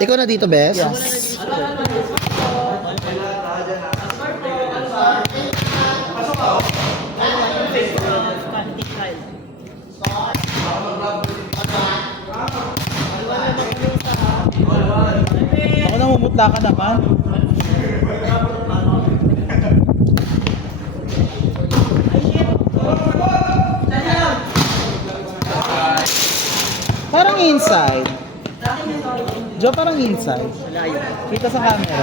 Ikaw na dito, Bes? Yes. Ako namumutla ka naman. Parang inside. Jo, parang inside. Kita sa camera.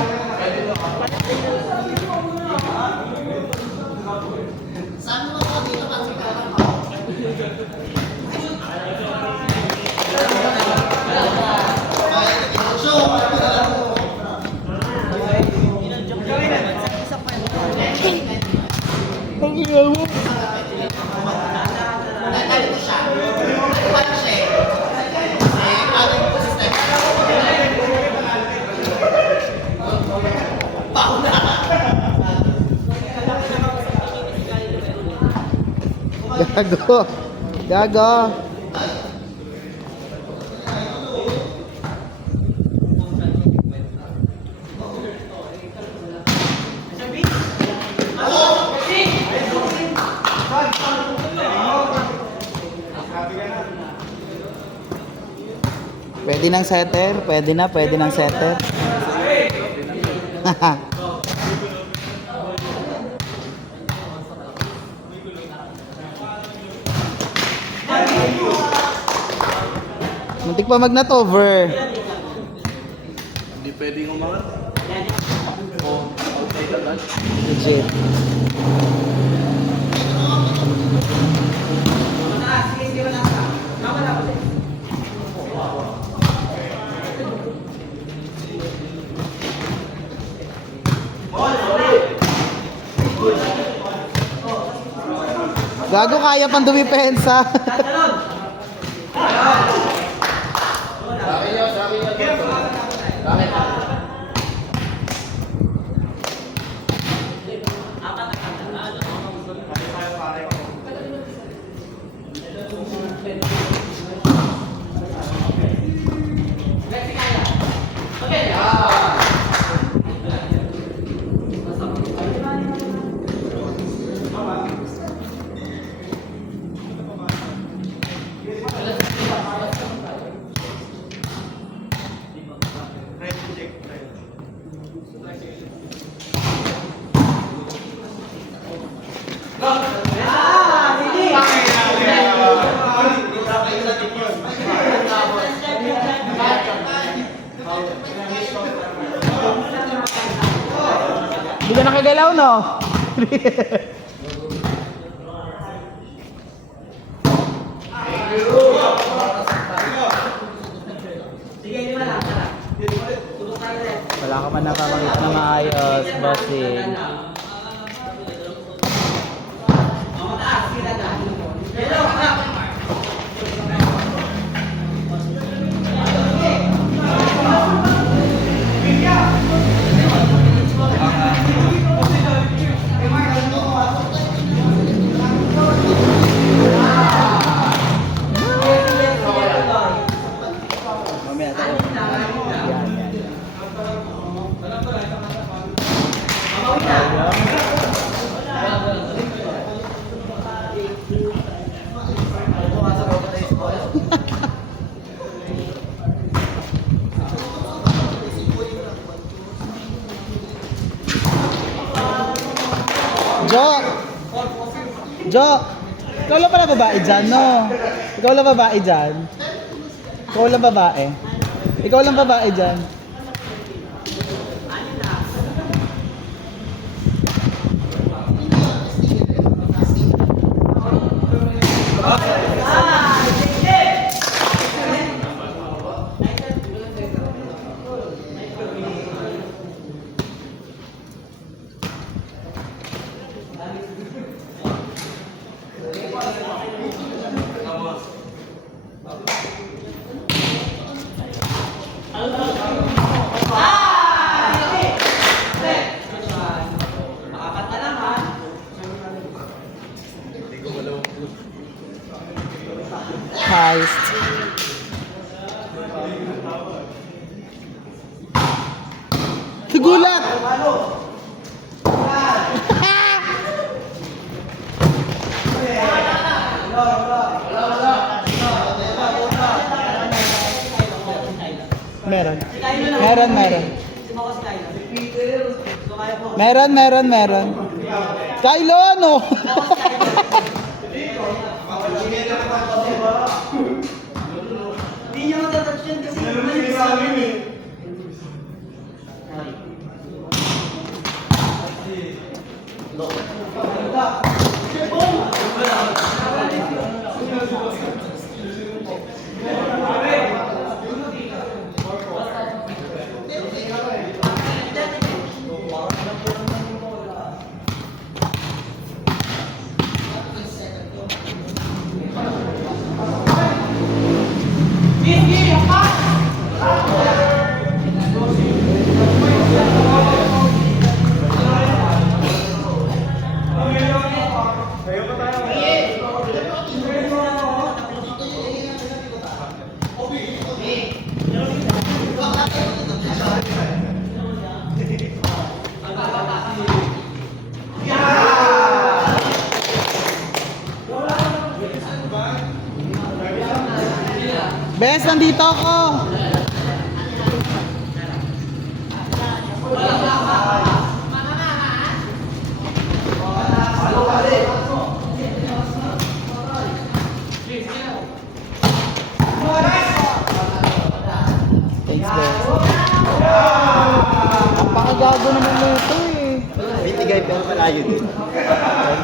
Ang ina mo. Gago. Gago. Pwede ng setter? Pwede ng setter. Muntik pa mag-not over. Hindi pwedeng umangat. O, outside agad. Legit. Gago, kaya pang dumipensa. Hindi ka nakagalaw, no? Wala ka man napapakita na maayos, bossing. Mamaya tayo. Jo! Jo! Ikaw lang pala babae dyan, no? Ikaw lang babae dyan. Ikaw lang babae. Ikaw lang babae dyan. Heist. Gulat! Meron. Meron, meron. Meron, meron, meron. Kylo, ano? Hindi niya matatouch yan kasi may sa amin eh. Bes, nandito ako! Thanks, Bes. Napakagago naman na ito eh. Bitigay pero malayo din. Thanks, Bes.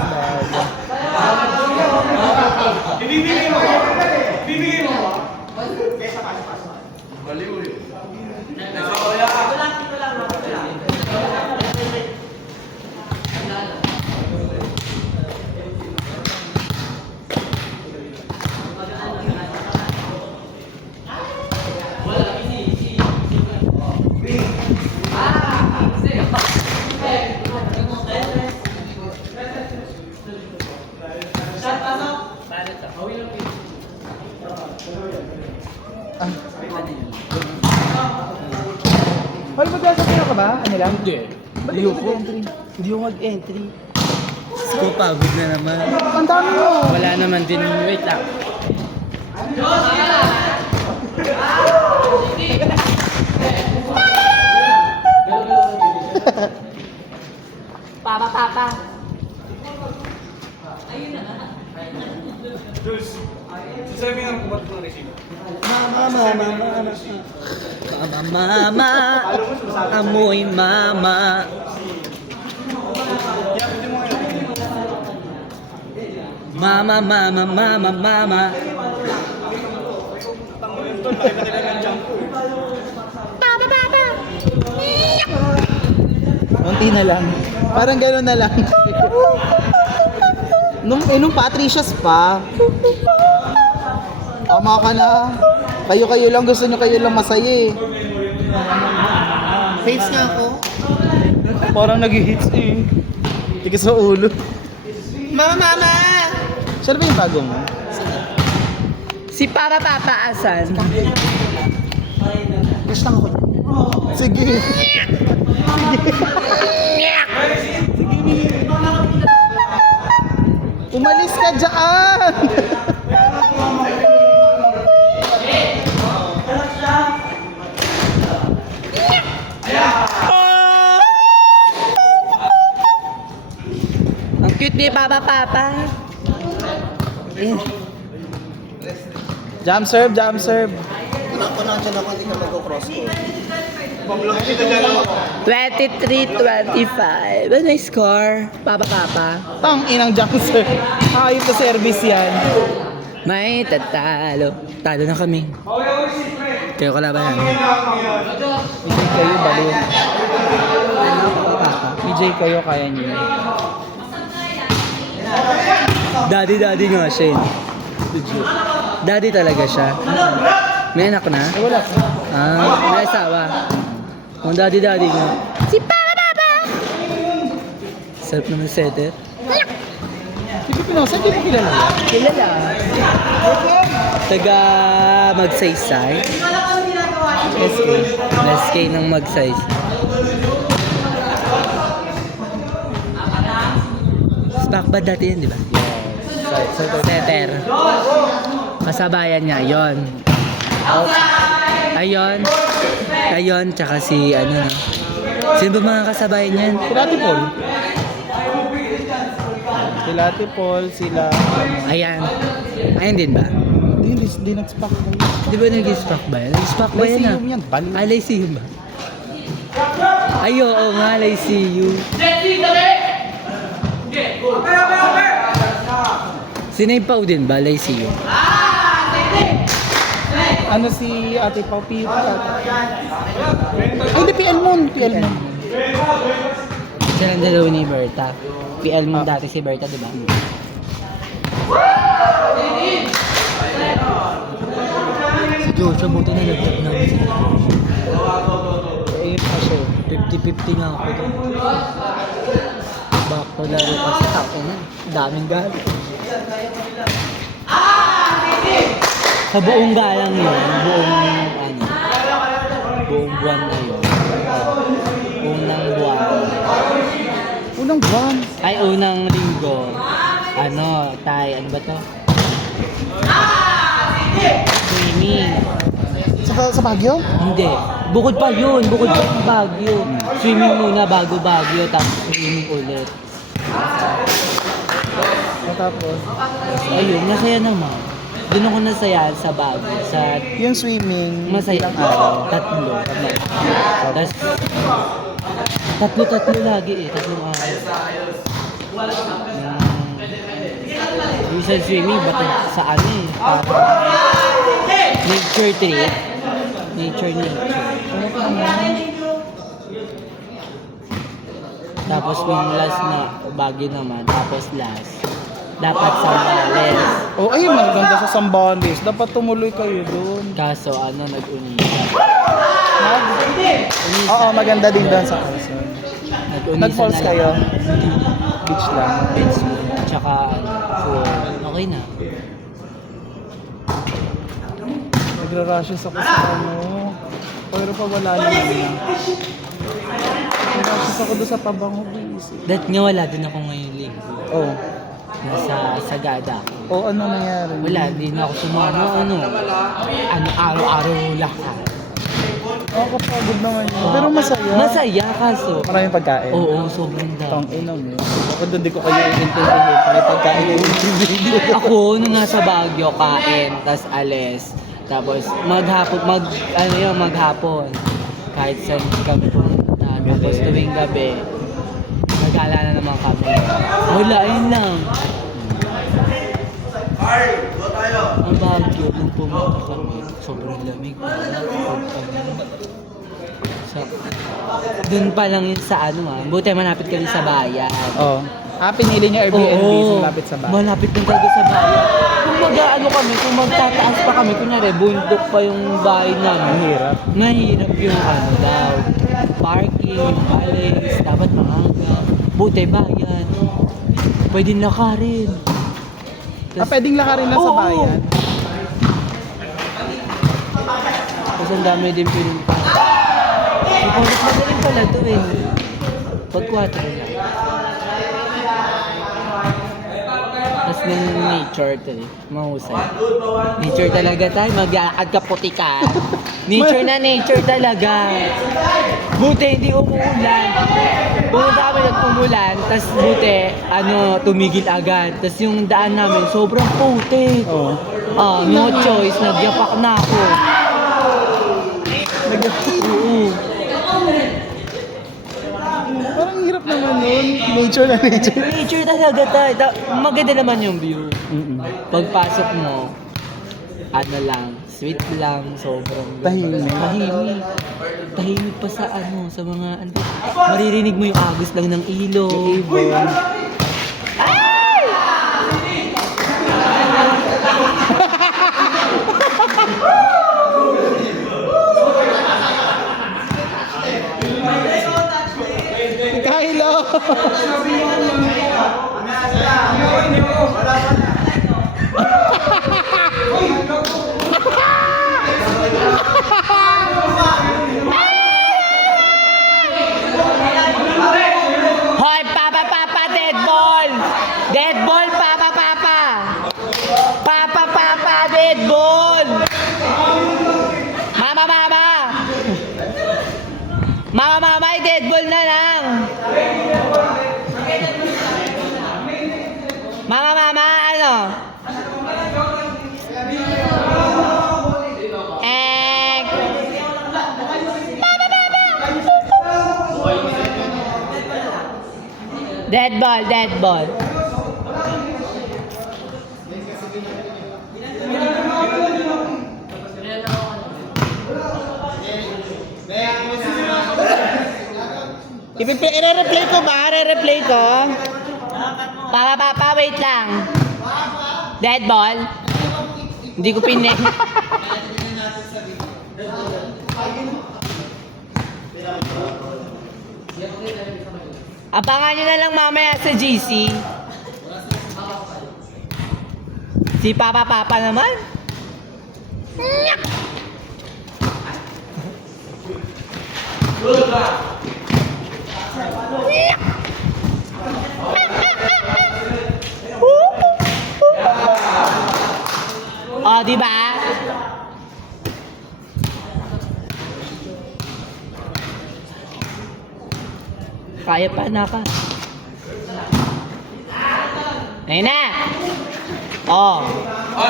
Hoy, magsasabihin ka ba? Ano lang? Hindi. Ba't hindi ka entry? Hindi ko mag-entry. Ko pagod na naman. Ang dami mo! Wala naman din. Wait lang. Papa, papa. Mama, amoy mama. Mama, mama, mama, mama. Unti na lang. Parang gano'n na lang. nung Patricia's pa. Tama ka na. Kayo lang, gusto nyo kayo lang masaya eh. Fates nga ako. Parang nag-hits eh. Tigas sa ulo. Mama, mama! Siya ba yung bago mo? Si Papa Papa asan? Gusto ako. Sige. Umalis ka dyan! Ang cute ni Papa Papa. Jump serve, jump serve. Kung nandiyan ako, hindi ka mag-cross ko. 23-25. Ano yung score? Papa Papa. Tang inang jump serve. Ayos na service yan. May tatalo. Talo na kami. Kayo kalaban yan. PJ kayo, balo. Ano, Papa Papa? PJ kayo, kaya nyo. Daddy nga siya eh. Daddy talaga siya. May anak na? Wala. May asawa. Ang daddy nga. Si Papa Papa! Sarap naman setter. Hindi ko pinasa, hindi ko kilala. Kilala. Taga magsaysay. SK. SK ng mag-size. Stock ba dati yun, di ba? Setter. Kasabayan niya, yon. Ayon, tsaka si ano na. Sino ba mga kasabayan niyan? Sila Tipol, sila... Ayan. Ayan din ba? Hindi nag-spack. Di ba nag-stock ba yan? Nag-stock ba yan ah? Lyceum yan, bali. Ah, Lyceum ba? Ay, oo nga, Lyceum. Sinay Pao din ba, Lyceum? Ano si Ate Pao P? Ay, di PL Moon. Silang dalawa ni Berta. PL mo dati si Berta, di ba? Si Joshua, buto na nag-tap namin sila. Ayun pa siya. 50-50 nga ako doon. Back to laro kasi ako na. Daming galing. Sa buong galang yun, buong buwan na yun. Unang buwan. Unang buwan. Ay, unang linggo. Ano ba to? Swimming. Sa Baguio? Hindi. Bukod pa yung Baguio. Swimming muna bago Baguio, tapos swimming ulit. Tapos? Ayun, masaya naman. Doon ako nasaya sa Baguio. Sa Yung swimming, masaya. ilang araw? Tatlo. Tapos, tatlo lagi eh. Tatlong araw. Yung sa swimming, ba't sa ano eh? Nature trip. Nature. Tapos yung last na Baguio naman. Tapos last. Dapat sa Males. Oh, ayun, maganda sa Sambales. Dapat tumuloy kayo doon. Kaso nag-unisa. Oo, maganda din doon sa Quezon. Nag-falls na lang. kayo? Beach lang. Beach. Tsaka pool. Okay na. Nagra-rushes ako sa ano. Pero pa wala naman na. Nagra-rushes ako doon sa Pabango. That nga wala din ako ngayong linggo. Oh. Nasa Sagada. Oh, ano nangyari? Wala, di na ako sumama. Araw-araw lahat. Oo, kapagod naman yun. Pero masaya. Masaya kaso. Maraming pagkain. Oo, sobrang Tang dami. ina mo. Ako doon di ko kayo intindihin. May pagkain yung intindihin. Ako, nung nasa Baguio, kain, tas alis. Tapos, maghapon. Kahit saan kami pumunta. Tapos, tuwing gabi, nagala na naman kami. Wala, ayun lang. Ang Baguio, nung pumunta kami, sobrang lamig. Doon pa lang yun sa buti malapit kami sa bayan. Oh. Pinili niya Airbnb Oo, malapit sa bahay. malapit lang talaga sa bayan. Kung magtataas pa kami, kunyari, bundok pa yung bahay namin. Mahirap. Mahirap yung daw. Parking, alis, dapat maaga. Buti bayan. Pwede lakarin. Pwedeng lakarin lang sa Oo. bayan. Kasi ang dami din pinunta. Ipagod na rin pala ito eh. Pag 4 lang. Tapos ng nature ito eh. Mahusay. Nature talaga tayo. Mag-aakad ka puti ka. Nature talaga. Buti hindi umuulan. Pumunta kami nag-umulan. Tapos buti tumigil agad. Tapos yung daan namin sobrang puti. Oo. No choice. Nagyapak na ako. Oo. Parang hirap naman nun. Nature na nature. Nature talaga tayo. Maganda naman yung view. Pagpasok mo, sweet lang, sobrang Tahimik. Tahimik pa sa sa mga maririnig mo yung agos lang ng ilog. Yung ibon. Kylo! Dead ball, dead ball. I-replay ko ba? Re-replay ko? Wait lang. Dead ball. Hindi ko pinik. Abangan nyo na lang mamaya sa GC. Si Papa naman. Oh, di ba? Kaya pa na ka. Ayun na. Oh. Oh,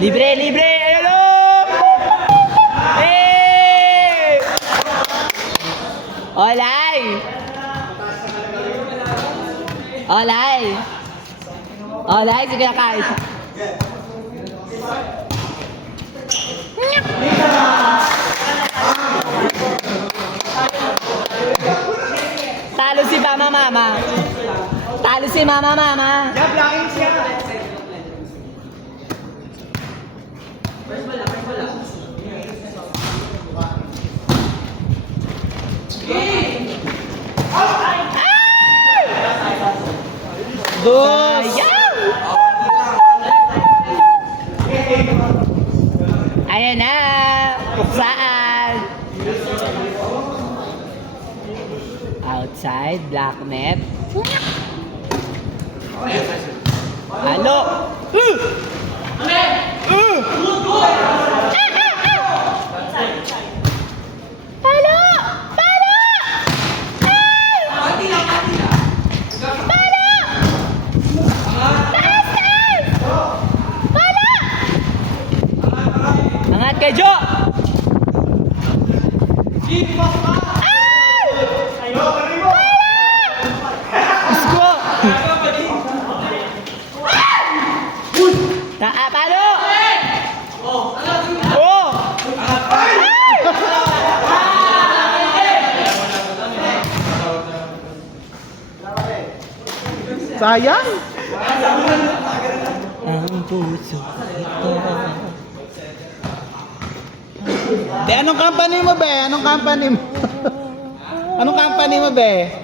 libre! Libre. Ayun o! Hey! Olay! Sige na kain. Talo si Mama. Talo si Mama. Blocking siya! Dos! Sayang! Ayan na! Puksaan! Outside, black net. Halo! Angat kay Jo! Isko! Palo! Oh! Sayang! Ang puso ito. Be, anong company mo, be? Anong company mo? Anong company mo, be?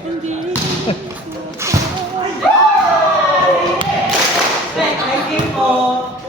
Thank you po!